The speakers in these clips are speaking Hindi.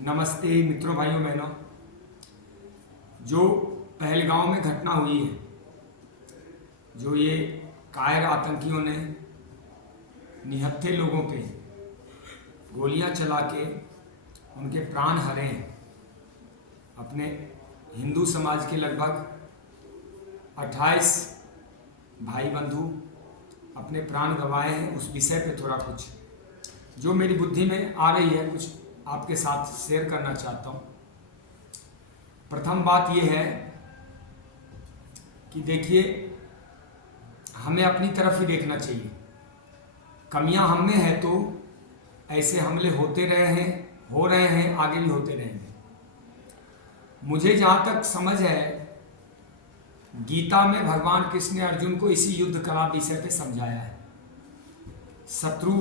नमस्ते मित्रों, भाइयों बहनों। जो पहलगांव में घटना हुई है, जो ये कायर आतंकियों ने निहत्थे लोगों पे गोलियां चला के उनके प्राण हरे हैं। अपने हिंदू समाज के लगभग 28 भाई बंधु अपने प्राण गंवाए हैं। उस विषय पे थोड़ा कुछ जो मेरी बुद्धि में आ रही है कुछ आपके साथ शेयर करना चाहता हूँ। प्रथम बात यह है कि देखिए, हमें अपनी तरफ ही देखना चाहिए। कमियां हम में है तो ऐसे हमले होते रहे हैं, हो रहे हैं, आगे भी होते रहेंगे। मुझे जहाँ तक समझ है, गीता में भगवान कृष्ण ने अर्जुन को इसी युद्ध कला विषय पे समझाया है। शत्रु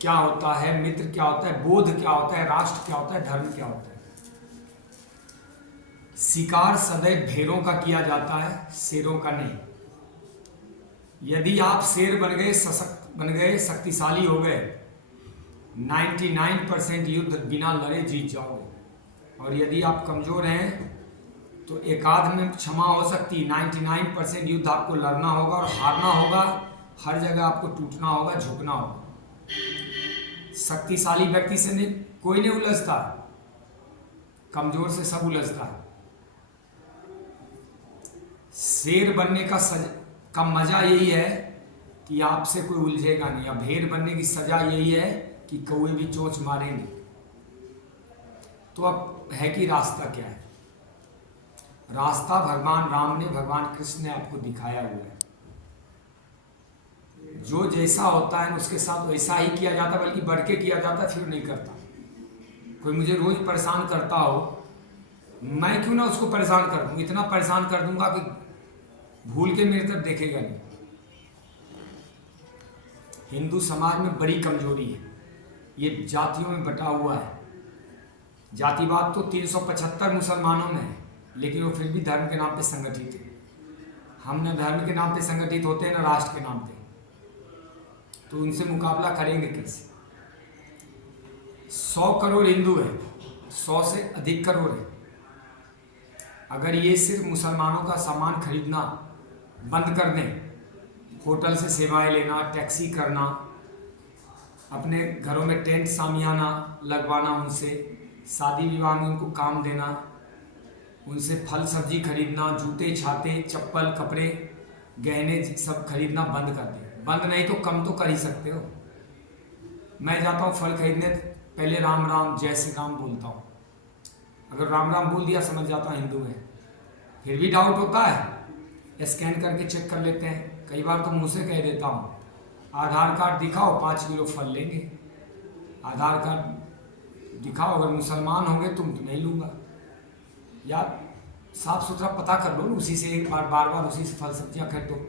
क्या होता है, मित्र क्या होता है, बोध क्या होता है, राष्ट्र क्या होता है, धर्म क्या होता है। शिकार सदैव भेड़ों का किया जाता है, शेरों का नहीं। यदि आप शेर बन गए, सशक्त बन गए, शक्तिशाली हो गए, 99% युद्ध बिना लड़े जीत जाओगे। और यदि आप कमजोर हैं तो एकाध में क्षमा हो सकती, 99% युद्ध आपको लड़ना होगा और हारना होगा। हर जगह आपको टूटना होगा, झुकना होगा। शक्तिशाली व्यक्ति से नहीं कोई नहीं उलझता, कमजोर से सब उलझता है। शेर बनने का मजा यही है कि आपसे कोई उलझेगा नहीं। या भेड़ बनने की सजा यही है कि कोई भी चोंच मारेंगे। तो अब है कि रास्ता क्या है? रास्ता भगवान राम ने, भगवान कृष्ण ने आपको दिखाया हुआ है। जो जैसा होता है उसके साथ वैसा ही किया जाता, बल्कि बढ़ के किया जाता, फिर नहीं करता। कोई मुझे रोज परेशान करता हो, मैं क्यों ना उसको परेशान कर दूं। इतना परेशान कर दूंगा कि भूल के मेरी तरफ देखेगा नहीं। हिंदू समाज में बड़ी कमजोरी है, ये जातियों में बटा हुआ है। जातिवाद तो 375 मुसलमानों में है, लेकिन वो फिर भी धर्म के नाम पे संगठित है। हम न धर्म के नाम पे संगठित होते हैं, न राष्ट्र के नाम पे। तो उनसे मुकाबला करेंगे कैसे? 100 करोड़ हिंदू है, 100 से अधिक करोड़ है। अगर ये सिर्फ मुसलमानों का सामान खरीदना बंद कर दें, होटल से सेवाएं लेना, टैक्सी करना, अपने घरों में टेंट सामियाना लगवाना, उनसे शादी विवाह में उनको काम देना, उनसे फल सब्जी खरीदना, जूते छाते चप्पल कपड़े गहने सब खरीदना बंद कर दें। बंद नहीं तो कम तो कर ही सकते हो। मैं जाता हूँ फल खरीदने, पहले राम राम जय श्री राम बोलता हूँ। अगर राम राम बोल दिया समझ जाता हूँ हिंदू है। फिर भी डाउट होता है, स्कैन करके चेक कर लेते हैं। कई बार तो मुँह से कह देता हूँ, आधार कार्ड दिखाओ, 5 किलो फल लेंगे। आधार कार्ड दिखाओ, अगर मुसलमान होंगे तुम तो नहीं लूँगा। या साफ सुथरा पता कर लो, उसी से एक बार बार उसी से फल सब्जियाँ खरीदो।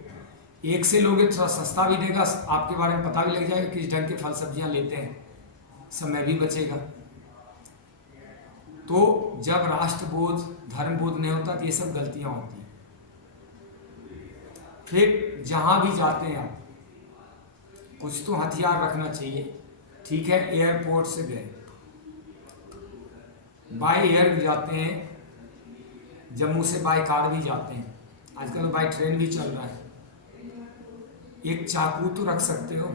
एक से लोगे थोड़ा सस्ता भी देगा, आपके बारे में पता भी लग जाएगा किस ढंग के फल सब्जियाँ लेते हैं, समय भी बचेगा। तो जब राष्ट्रबोध धर्म बोध नहीं होता तो ये सब गलतियां होती हैं। फिर जहां भी जाते हैं आप, कुछ तो हथियार रखना चाहिए। ठीक है, एयरपोर्ट से गए, बाय एयर भी जाते हैं, जम्मू से बाय कार भी जाते हैं, आजकल बाय ट्रेन भी चल रहा है। एक चाकू तो रख सकते हो,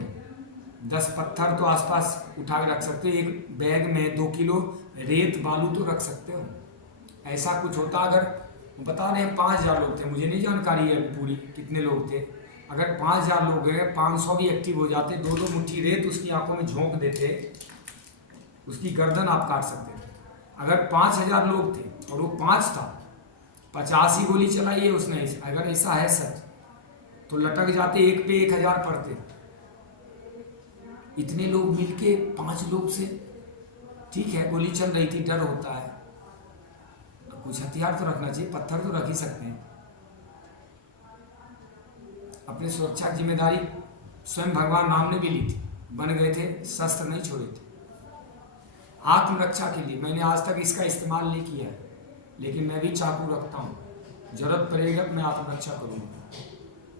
10 पत्थर तो आसपास उठा के रख सकते हो। एक बैग में 2 किलो रेत बालू तो रख सकते हो। ऐसा कुछ होता, अगर बता रहे हैं 5000 लोग थे, मुझे नहीं जानकारी है पूरी कितने लोग थे। अगर 5000 लोग हैं, 500 भी एक्टिव हो जाते, 2-2 मुट्ठी रेत उसकी आंखों में झोंक देते, उसकी गर्दन आप काट सकते थे। अगर 5000 लोग थे और वो 5 था, 50 ही गोली चलाई है उसने, अगर ऐसा है सच तो लटक जाते, एक पे 1000 पड़ते। इतने लोग मिलके 5 लोग से, ठीक है गोली चल रही थी, डर होता है, कुछ हथियार तो रखना चाहिए। पत्थर तो रख ही सकते हैं। अपनी सुरक्षा की जिम्मेदारी स्वयं भगवान राम ने भी ली थी, बन गए थे, शस्त्र नहीं छोड़े थे। आत्मरक्षा के लिए मैंने आज तक इसका इस्तेमाल नहीं किया है, लेकिन मैं भी चाकू रखता हूँ। जरूरत पड़ेगा मैं आत्मरक्षा करूँगा।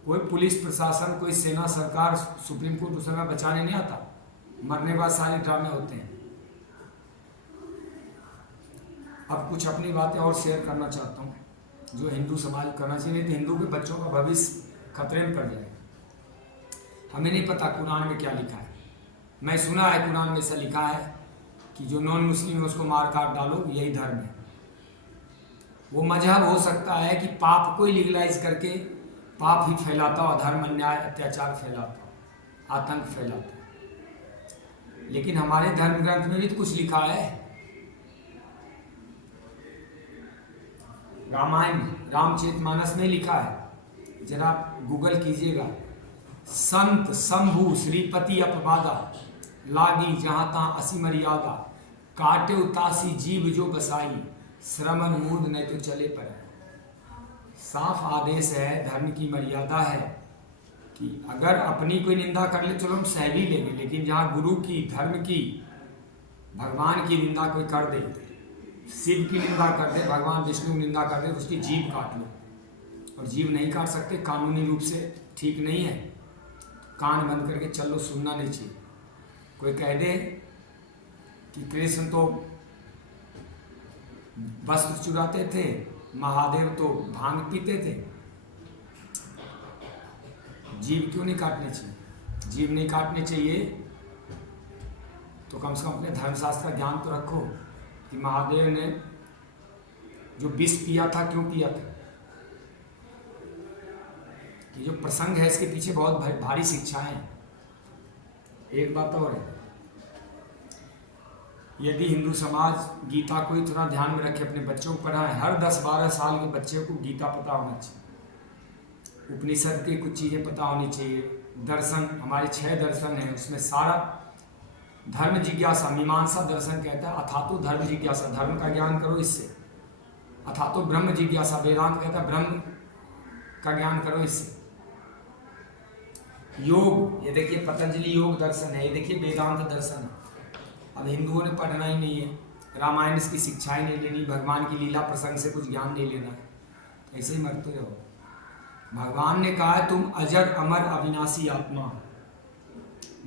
कोई पुलिस प्रशासन, कोई सेना, सरकार, सुप्रीम कोर्ट उस समय बचाने नहीं आता। मरने बाद सारे ड्रामे होते हैं। अब कुछ अपनी बातें और शेयर करना चाहता हूँ जो हिंदू समाज करना चाहिए, नहीं तो हिंदू के बच्चों का भविष्य खतरे में पड़ जाएगा। हमें नहीं पता कुरान में क्या लिखा है। मैं सुना है कुरान में ऐसा लिखा है कि जो नॉन मुस्लिम है उसको मार काट डालो, यही धर्म है। वो मजहब हो सकता है कि पाप को ही लीगलाइज करके पाप ही फैलाता हो, अधर्म अन्याय अत्याचार फैलाता हो, आतंक फैलाता हो, लेकिन हमारे धर्म ग्रंथ में भी तो कुछ लिखा है। रामायण रामचरितमानस में लिखा है, जरा गूगल कीजिएगा। संत शंभु श्रीपति अपवादा, लागी जहाँ तहाँ असी मर्यादा, काटे उतासी जीव जो बसाई, श्रमण मूड नहीं तो चले पर। साफ आदेश है, धर्म की मर्यादा है कि अगर अपनी कोई निंदा कर ले चलो हम सह भी लेंगे, लेकिन जहाँ गुरु की, धर्म की, भगवान की निंदा कोई कर दे, शिव की निंदा कर दे, भगवान विष्णु की निंदा कर दे, तो उसकी जीभ काट लो। और जीभ नहीं काट सकते, कानूनी रूप से ठीक नहीं है, कान बंद करके चलो, सुनना नहीं चाहिए। कोई कह दे कि कृष्ण तो वस्त्र चुराते थे, महादेव तो भांग पीते थे, जीभ क्यों नहीं काटनी चाहिए? जीभ नहीं काटनी चाहिए तो कम से कम अपने धर्मशास्त्र का ज्ञान तो रखो कि महादेव ने जो विष पिया था क्यों पिया था। ये जो प्रसंग है इसके पीछे बहुत भारी शिक्षा है। एक बात और है, यदि हिंदू समाज गीता को ही थोड़ा ध्यान में रखे, अपने बच्चों को पढ़ाए, हर 10-12 साल के बच्चे को गीता पता होना चाहिए, उपनिषद की कुछ चीज़ें पता होनी चाहिए, दर्शन, हमारे 6 दर्शन हैं, उसमें सारा धर्म जिज्ञासा, मीमांसा दर्शन कहता है अथातो धर्म जिज्ञासा, धर्म का ज्ञान करो इससे। अथातो ब्रह्म जिज्ञासा, वेदांत कहता है ब्रह्म का ज्ञान करो इससे। योग, ये देखिए पतंजलि योग दर्शन है, ये देखिए वेदांत दर्शन है। अब हिंदुओं ने पढ़ना ही नहीं है, रामायण इसकी शिक्षाएं नहीं लेनी, भगवान की लीला प्रसंग से कुछ ज्ञान नहीं लेना है, ऐसे ही मरते रहो। भगवान ने कहा है तुम अजर अमर अविनाशी आत्मा,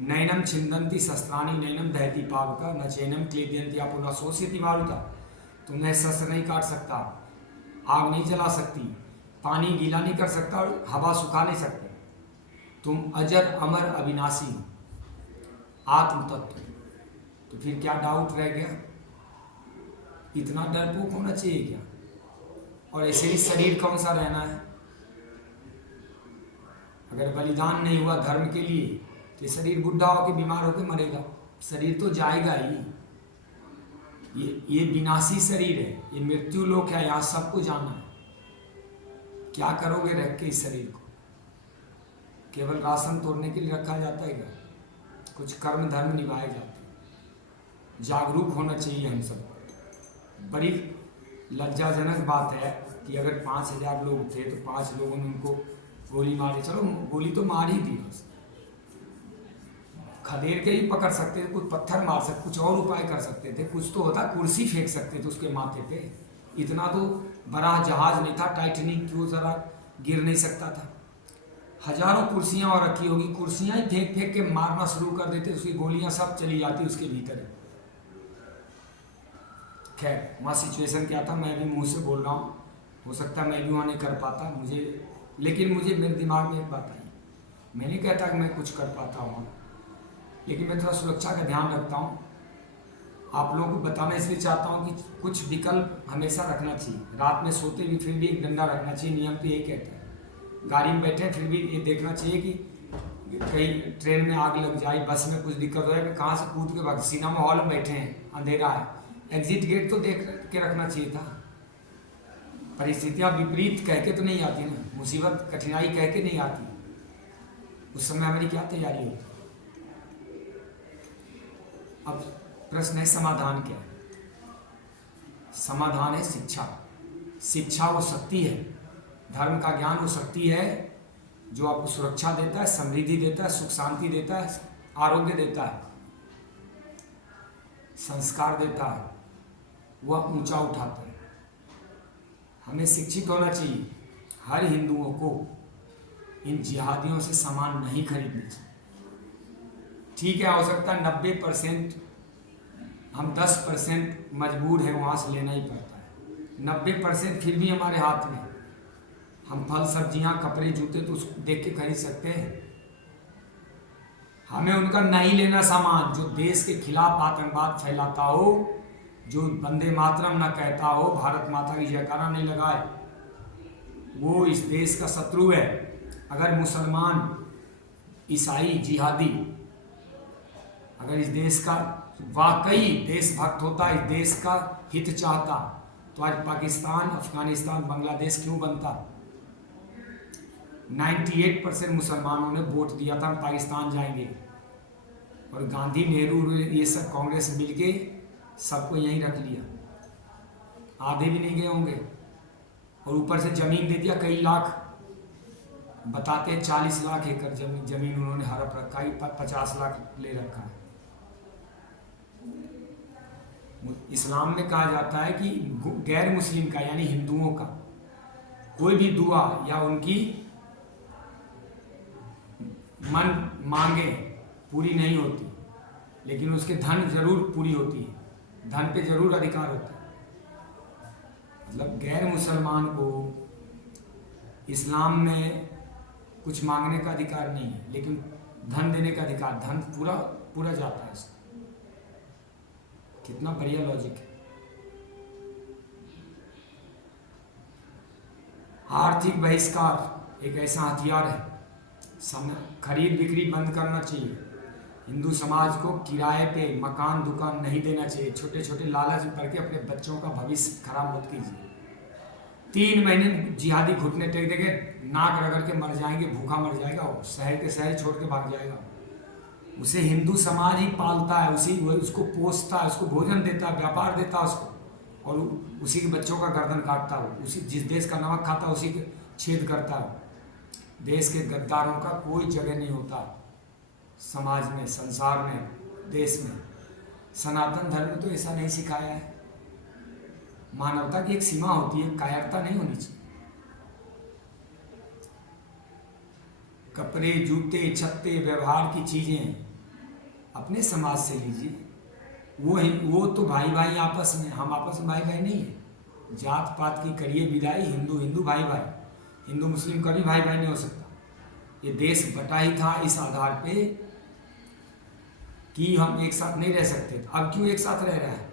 नैनम छिंदंती शस्त्राणी नैनम दहती पावका, न चैनम क्लेदयंती आपो न शोषयति मारुता। तुम्हें शस्त्र नहीं काट सकता, आग नहीं जला सकती, पानी गीला नहीं कर सकता और हवा सुखा नहीं सकते। तुम अजर अमर अविनाशी हो, आत्म तत्व। तो फिर क्या डाउट रह गया? इतना डरपोक होना चाहिए क्या? और ऐसे ही शरीर कौन सा रहना है? अगर बलिदान नहीं हुआ धर्म के लिए तो शरीर बुढ़ा होकर बीमार होकर मरेगा, शरीर तो जाएगा ही। ये विनाशी शरीर है, ये मृत्यु लोक है, यहाँ सबको जाना है। क्या करोगे रख के इस शरीर को? केवल राशन तोड़ने के लिए रखा जाता है क्या? कुछ कर्म धर्म निभाए जाते हैं। जागरूक होना चाहिए हम सब। बड़ी लज्जाजनक बात है कि अगर 5000 लोग थे तो 5 लोगों ने उनको गोली मारी। चलो गोली तो मार ही दी, खदेड़ के ही पकड़ सकते थे, कुछ पत्थर मार सकते, कुछ और उपाय कर सकते थे, कुछ तो होता, कुर्सी फेंक सकते थे उसके माथे पे। इतना तो बड़ा जहाज नहीं था टाइटैनिक, क्यों जरा गिर नहीं सकता था। हजारों कुर्सियां और रखी होगी, कुर्सियां ही फेंक फेंक के मारना शुरू कर देते, उसकी गोलियां सब चली जाती उसके भीतर। खैर वहाँ सिचुएशन क्या था मैं भी मुंह से बोल रहा हूँ, हो सकता है मैं भी वहाँ नहीं कर पाता, लेकिन मुझे मेरे दिमाग में एक बात आई। मैं नहीं कहता कि मैं कुछ कर पाता हूँ, लेकिन मैं थोड़ा सुरक्षा का ध्यान रखता हूँ। आप लोगों को बताना इसलिए चाहता हूँ कि कुछ विकल्प हमेशा रखना चाहिए। रात में सोते भी फिर भी एक डंडा रखना चाहिए, नियम तो ये कहता है। गाड़ी में बैठे फिर भी ये देखना चाहिए कि कहीं ट्रेन में आग लग जाए, बस में कुछ दिक्कत हो जाए, कहाँ से कूद के भाग। सिनेमा हॉल में बैठे हैं, अंधेरा है, एग्जिट गेट तो देख के रखना चाहिए था। परिस्थितियाँ विपरीत कह के तो नहीं आती ना, मुसीबत कठिनाई कह के नहीं आती। उस समय हमारी क्या तैयारी होती। अब प्रश्न है समाधान क्या है? समाधान है शिक्षा। शिक्षा वो शक्ति है, धर्म का ज्ञान वो शक्ति है जो आपको सुरक्षा देता है, समृद्धि देता है, सुख शांति देता है, आरोग्य देता है, संस्कार देता है, वह ऊंचा उठाता है। हमें शिक्षित होना चाहिए। हर हिंदुओं को इन जिहादियों से सामान नहीं खरीदना चाहिए। ठीक है, हो सकता है 90% हम 10% मजबूर हैं, वहाँ से लेना ही पड़ता है। 90% फिर भी हमारे हाथ में। हम फल सब्जियाँ कपड़े जूते तो उसको देख के खरीद सकते हैं। हमें उनका नहीं लेना सामान जो देश के खिलाफ आतंकवाद फैलाता हो, जो वंदे मातरम न कहता हो, भारत माता की जयकारा नहीं लगाए, वो इस देश का शत्रु है। अगर मुसलमान, ईसाई, जिहादी अगर इस देश का वाकई देशभक्त होता, इस देश का हित चाहता, तो आज पाकिस्तान, अफगानिस्तान, बांग्लादेश क्यों बनता? 98% मुसलमानों ने वोट दिया था हम पाकिस्तान जाएंगे, और गांधी, नेहरू, ये सब कांग्रेस मिलके सबको यहीं रख लिया। आधे भी नहीं गए होंगे, और ऊपर से जमीन दे दिया कई लाख, बताते 40 लाख एकड़ जमीन उन्होंने हड़प रखा है, 50 लाख ले रखा है। इस्लाम में कहा जाता है कि गैर मुस्लिम का यानी हिंदुओं का कोई भी दुआ या उनकी मन मांगे पूरी नहीं होती, लेकिन उसके धन जरूर पूरी होती है, धन पे जरूर अधिकार होता है। मतलब गैर मुसलमान को इस्लाम में कुछ मांगने का अधिकार नहीं है, लेकिन धन देने का अधिकार, धन पूरा पूरा जाता है इसका। कितना बढ़िया लॉजिक है। आर्थिक बहिष्कार एक ऐसा हथियार है, खरीद बिक्री बंद करना चाहिए। हिंदू समाज को किराए पे मकान दुकान नहीं देना चाहिए। छोटे छोटे लालच करके अपने बच्चों का भविष्य खराब मत कीजिए। 3 महीने जिहादी घुटने टेक देंगे, नाक रगड़ के मर जाएंगे, भूखा मर जाएगा, वो शहर के शहर छोड़ के भाग जाएगा। उसे हिंदू समाज ही पालता है, उसको पोसता है, उसको भोजन देता है, व्यापार देता है उसको, और उसी के बच्चों का गर्दन काटता है। उसी जिस देश का नमक खाता है उसी के छेद करता है। देश के गद्दारों का कोई जगह नहीं होता समाज में, संसार में, देश में। सनातन धर्म तो ऐसा नहीं सिखाया है। मानवता की एक सीमा होती है, कायरता नहीं होनी चाहिए। कपड़े, जूते, छत्ते, व्यवहार की चीजें अपने समाज से लीजिए। वो तो भाई भाई आपस में, हम आपस में भाई भाई नहीं है। जात पात की करिए विदाई, हिंदू हिंदू भाई भाई, हिंदू मुस्लिम कभी भाई भाई नहीं हो सकता। ये देश बटा ही था इस आधार पे कि हम एक साथ नहीं रह सकते। अब क्यों एक साथ रह रहा है?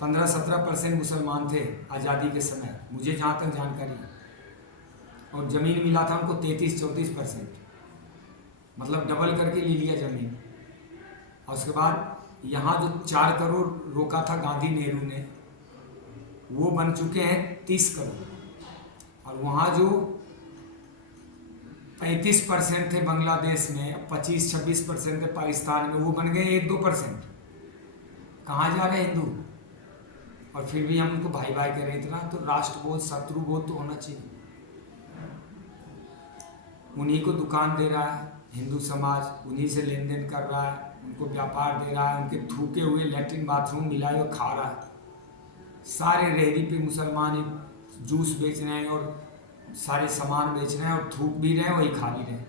15-17% मुसलमान थे आज़ादी के समय, मुझे जहाँ तक जानकारी है, और ज़मीन मिला था हमको 33-34%, मतलब डबल करके ले लिया ज़मीन। और उसके बाद यहाँ जो 4 करोड़ रोका था गांधी नेहरू ने, वो बन चुके हैं 30 करोड़। और वहाँ जो 35% थे बांग्लादेश में, 25-26% थे पाकिस्तान में, वो बन गए 1-2%। कहाँ जा रहे हैं हिंदू? और फिर भी हम उनको भाई भाई कह रहे हैं। इतना तो राष्ट्रबोध, शत्रुबोध तो होना चाहिए। उन्हीं को दुकान दे रहा है हिंदू समाज, उन्हीं से लेन देन कर रहा है, उनको व्यापार दे रहा है, उनके थूके हुए लेटरिन बाथरूम मिलाए हुए खा रहा है। सारे रेहड़ी पे मुसलमान जूस बेच रहे हैं और सारे सामान बेच रहे हैं, और थूक भी रहे हैं, वही खा भी रहे हैं।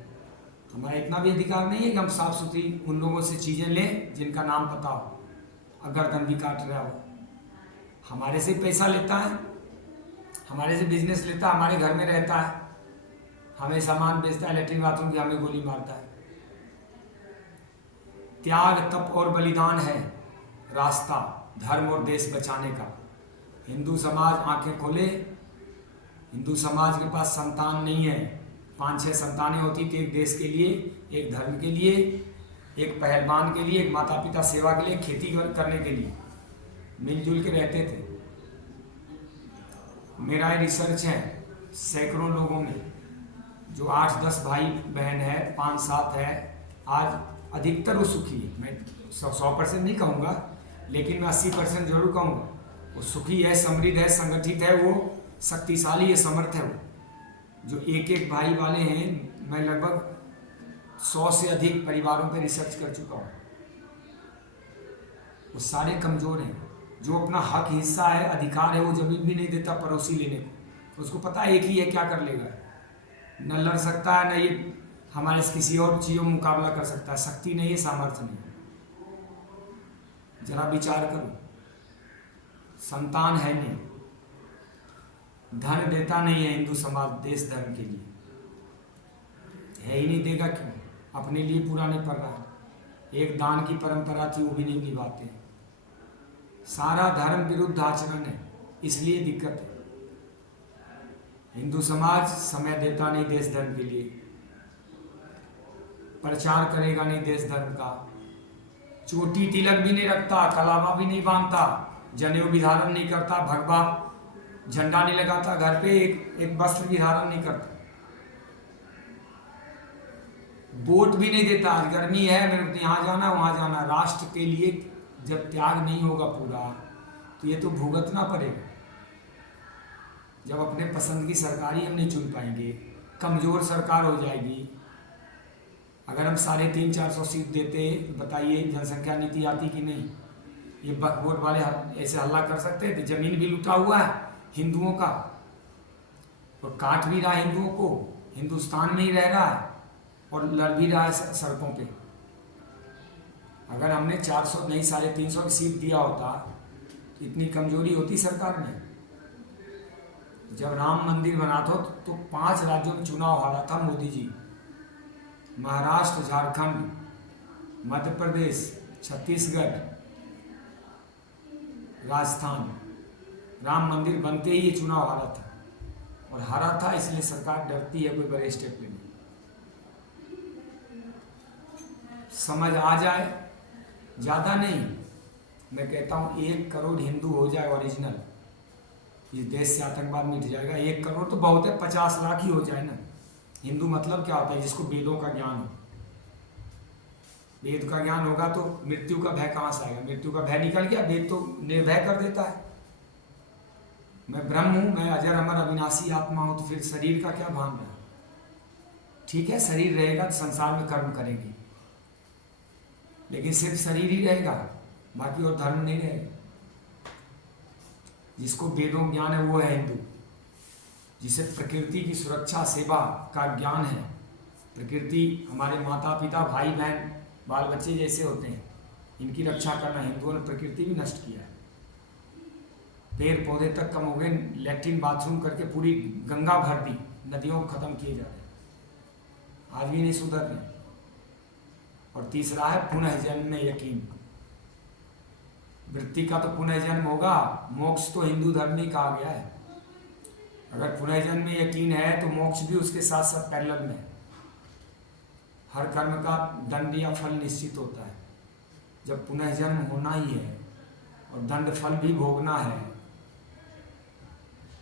हमारा इतना भी अधिकार नहीं है कि हम साफ सुथरी उन लोगों से चीज़ें लें जिनका नाम पता हो, अगर गर्दन भी काट रहा हो। हमारे से पैसा लेता है, हमारे से बिजनेस लेता है, हमारे घर में रहता है, हमें सामान बेचता है, लेटरिन बाथरूम की, हमें गोली मारता है। त्याग, तप और बलिदान है रास्ता धर्म और देश बचाने का। हिंदू समाज आंखें खोले। हिंदू समाज के पास संतान नहीं है। 5-6 संतानें होती थी, एक देश के लिए, एक धर्म के लिए, एक पहलवान के लिए, एक माता पिता सेवा के लिए, खेती करने के लिए, मिलजुल के रहते थे। मेरा रिसर्च है, सैकड़ों लोगों में जो 8-10 भाई बहन है, 5-7 है, आज अधिकतर वो सुखी है। मैं 100% नहीं कहूँगा, लेकिन मैं 80% जरूर कहूँगा। वो सुखी है, समृद्ध है, संगठित है, वो शक्तिशाली है, समर्थ है। वो जो एक भाई वाले हैं, मैं लगभग 100 से अधिक परिवारों पर रिसर्च कर चुका हूँ। वो सारे कमज़ोर हैं। जो अपना हक, हिस्सा है, अधिकार है, वो जमीन भी नहीं देता पड़ोसी लेने को। उसको पता है एक ही है, क्या कर लेगा। न लड़ सकता है, न ये हमारे किसी और चीज़ों में मुकाबला कर सकता है। शक्ति नहीं है, सामर्थ्य नहीं। जरा विचार करो, संतान है नहीं, धन देता नहीं है हिंदू समाज देश धर्म के लिए, है ही नहीं, देगा क्यों? अपने लिए पूरा नहीं पड़ रहा। एक दान की परंपरा थी वो भी नहीं निभाते, सारा धर्म विरुद्ध आचरण है, इसलिए दिक्कत है। हिंदू समाज समय देता नहीं देश धर्म के लिए, प्रचार करेगा नहीं देश धर्म का, चोटी तिलक भी नहीं रखता, कलावा भी नहीं बांधता, जनेऊ भी धारण नहीं करता, भगवा झंडा नहीं लगाता, घर पे एक वस्त्र भी धारण नहीं करता, वोट भी नहीं देता। आज गर्मी है, मेरे को यहाँ जाना वहाँ जाना। राष्ट्र के लिए जब त्याग नहीं होगा पूरा, तो ये तो भुगतना पड़ेगा। जब अपने पसंद की सरकार ही हम नहीं चुन पाएंगे, कमजोर सरकार हो जाएगी। अगर हम 350-400 सीट देते, बताइए जनसंख्या नीति आती कि नहीं? ये बकवोट वाले ऐसे हल्ला कर सकते थे? जमीन भी लुटा हुआ है हिंदुओं का, और काट भी रहा है हिंदुओं को, हिंदुस्तान में ही रह रहा है और लड़ भी रहा है सड़कों पे। अगर हमने 400 नहीं 350 की सीट दिया होता तो इतनी कमजोरी होती सरकार में। जब राम मंदिर बना था तो 5 राज्यों में चुनाव हारा था मोदी जी, महाराष्ट्र, झारखंड, मध्य प्रदेश, छत्तीसगढ़, राजस्थान। राम मंदिर बनते ही ये चुनाव हारा था, और हारा था इसलिए सरकार डरती है कोई बड़े स्टेप लेने। समझ आ जाए, ज़्यादा नहीं, मैं कहता हूँ 1 करोड़ हिंदू हो जाए ओरिजिनल, ये देश से आतंकवाद मिट जाएगा। 1 करोड़ तो बहुत है, 50 लाख ही हो जाए ना। हिंदू मतलब क्या होता है? जिसको वेदों का ज्ञान हो। वेद का ज्ञान होगा तो मृत्यु का भय कहाँ से आएगा? मृत्यु का भय निकल गया, वेद तो निर्भय कर देता है। मैं ब्रह्म हूँ, मैं अजर अमर अविनाशी आत्मा हूँ, तो फिर शरीर का क्या भान रहा? ठीक है, शरीर रहेगा तो संसार में कर्म करेंगे, लेकिन सिर्फ शरीर ही रहेगा, बाकी और धर्म नहीं रहेगा। जिसको वेदों ज्ञान है वो है हिंदू, जिसे प्रकृति की सुरक्षा सेवा का ज्ञान है। प्रकृति हमारे माता पिता भाई बहन बाल बच्चे जैसे होते हैं, इनकी रक्षा करना। हिंदुओं ने प्रकृति भी नष्ट किया है, पेड़ पौधे तक कम हो गए, लैट्रिन बाथरूम करके पूरी गंगा भर दी, नदियों को खत्म किए जा रहे हैं, आज भी नहीं सुधर रहे। और तीसरा है पुनः जन्म में यकीन। वृत्ति का तो पुनः जन्म होगा, मोक्ष तो हिंदू धर्म में कहा गया है। अगर पुनः जन्म में यकीन है तो मोक्ष भी उसके साथ साथ पैरेलल में है। हर कर्म का दंड या फल निश्चित होता है। जब पुनः जन्म होना ही है और दंड फल भी भोगना है,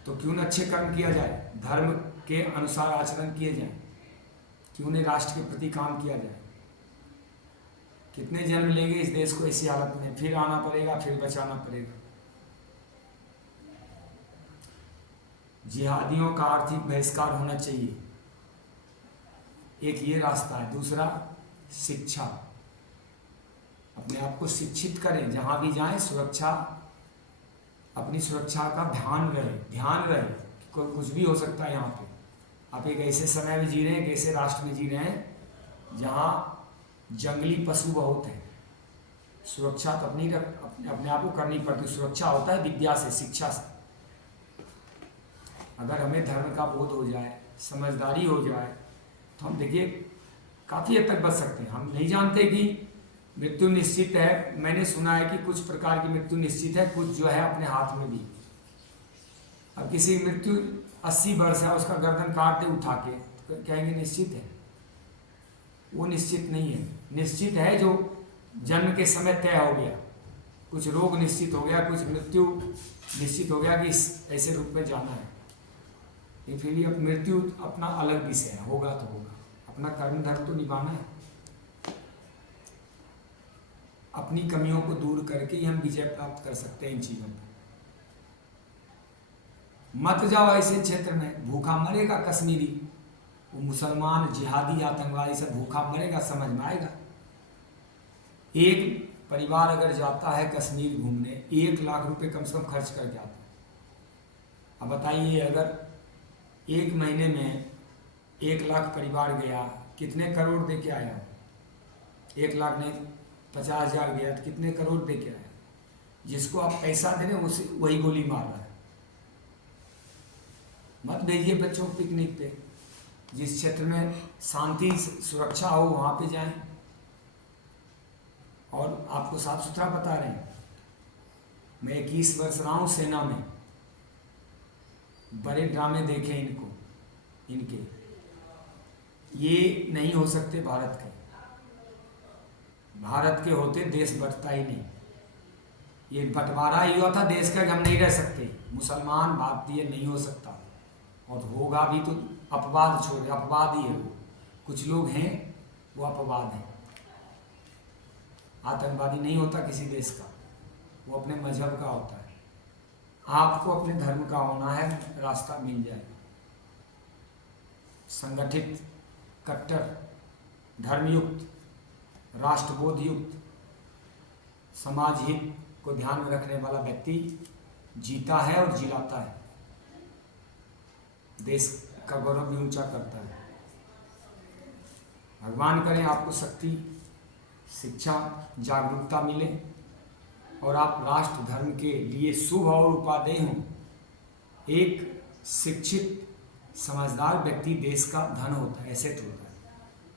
तो क्यों न अच्छे कर्म किया जाए, धर्म के अनुसार आचरण किए जाए, क्यों नहीं राष्ट्र के प्रति काम किया जाए। कितने जन्म लेंगे इस देश को इसी हालत में, फिर आना पड़ेगा, फिर बचाना पड़ेगा। जिहादियों का आर्थिक बहिष्कार होना चाहिए, एक ये रास्ता है। दूसरा शिक्षा, अपने आप को शिक्षित करें, जहाँ भी जाएं सुरक्षा, अपनी सुरक्षा का ध्यान रहे कि कोई कुछ भी हो सकता है। यहाँ पे आप एक ऐसे समय में जी रहे हैं, एक ऐसे राष्ट्र में जी रहे हैं जहाँ जंगली पशु बहुत हैं। सुरक्षा तो अपने आप को करनी पड़ती। सुरक्षा होता है विद्या से, शिक्षा से। अगर हमें धर्म का बोध हो जाए, समझदारी हो जाए, तो हम देखिए काफ़ी हद तक बच सकते हैं। हम नहीं जानते कि मृत्यु निश्चित है। मैंने सुना है कि कुछ प्रकार की मृत्यु निश्चित है, कुछ जो है अपने हाथ में भी। अब किसी की मृत्यु 80 वर्ष है, उसका गर्दन काट दे उठा के, तो कहेंगे निश्चित है। वो निश्चित नहीं है। निश्चित है जो जन्म के समय तय हो गया, कुछ रोग निश्चित हो गया, कुछ मृत्यु निश्चित हो गया कि ऐसे रूप में जाना है। ये फिर भी अब मृत्यु अपना अलग विषय है, होगा तो होगा। अपना कर्म धर्म तो निभाना है। अपनी कमियों को दूर करके ही हम विजय प्राप्त कर सकते हैं इन चीज़ों पर। मत जाओ ऐसे क्षेत्र में, भूखा मरेगा कश्मीरी, वो मुसलमान जिहादी आतंकवादी सब भूखा मरेगा, समझ में आएगा। एक परिवार अगर जाता है कश्मीर घूमने, 1 लाख रुपए कम से कम खर्च करके आता है। अब बताइए, अगर 1 महीने में 1 लाख परिवार गया, कितने करोड़ दे के आया? 1 लाख नहीं 50,000 गया तो कितने करोड़ दे के आया? जिसको आप पैसा दे रहे हैं उसे वही गोली मार रहा है। मत भेजिए बच्चों को पिकनिक पे। जिस क्षेत्र में शांति सुरक्षा हो वहाँ पे जाएं। और आपको साफ सुथरा बता रहे हैं, मैं 21 वर्ष रहा हूँ सेना में, बड़े ड्रामे देखे इनके ये नहीं हो सकते भारत के। भारत के होते देश बंटता ही नहीं। ये बंटवारा ही हुआ था देश का कि हम नहीं रह सकते, मुसलमान भारतीय नहीं हो सकता, और होगा भी तो अपवाद छोड़े, अपवाद ही है वो। कुछ लोग हैं वो अपवाद हैं। आतंकवादी नहीं होता किसी देश का, वो अपने मजहब का होता है। आपको अपने धर्म का होना है, रास्ता मिल जाएगा। संगठित, कट्टर, धर्मयुक्त, राष्ट्रबोध युक्त, समाज हित को ध्यान में रखने वाला व्यक्ति जीता है और जिलाता है, देश का गौरव भी ऊंचा करता है। भगवान करें आपको शक्ति, शिक्षा, जागरूकता मिले और आप राष्ट्र धर्म के लिए शुभ और उपादेय हों। एक शिक्षित समझदार व्यक्ति देश का धन होता है, एसेट होता है।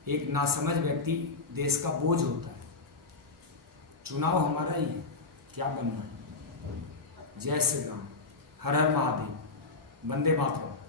एक नासमझ व्यक्ति देश का बोझ होता है। चुनाव हमारा ही है, क्या बनना है। जय श्री राम, हर हर महादेव, वंदे मातरम।